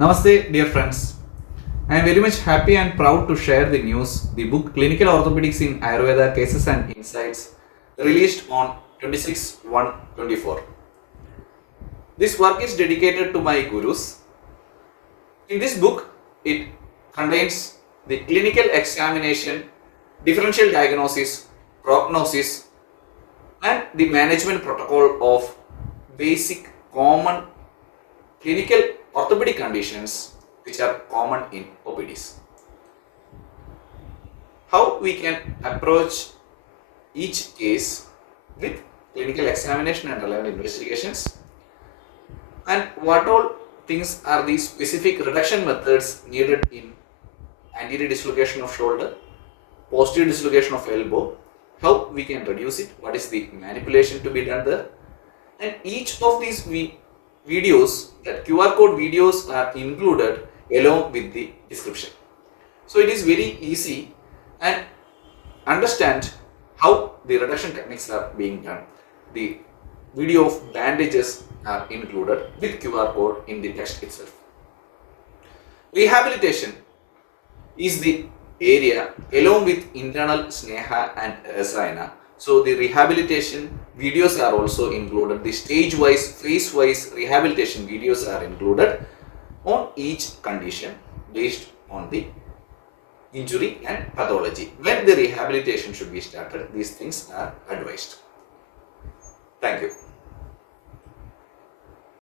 Namaste, dear friends. I am very much happy and proud to share the news. The book Clinical Orthopedics in Ayurveda Cases and Insights, released on 26/1/24. This work is dedicated to my gurus. In this book, it contains the clinical examination, differential diagnosis, prognosis, and the management protocol of basic common clinical orthopedic conditions which are common in OPDs. How we can approach each case with clinical examination and relevant investigations, and what all things are the specific reduction methods needed in anterior dislocation of shoulder, posterior dislocation of elbow, how we can reduce it, what is the manipulation to be done there, and each of these videos, that QR code videos are included along with the description. So it is very easy and understand how the reduction techniques are being done. The video of bandages are included with QR code in the text itself. Rehabilitation is the area along with internal sneha and rasayana. So the rehabilitation videos are also included. The stage-wise, phase-wise rehabilitation videos are included on each condition based on the injury and pathology. When the rehabilitation should be started, these things are advised. Thank you.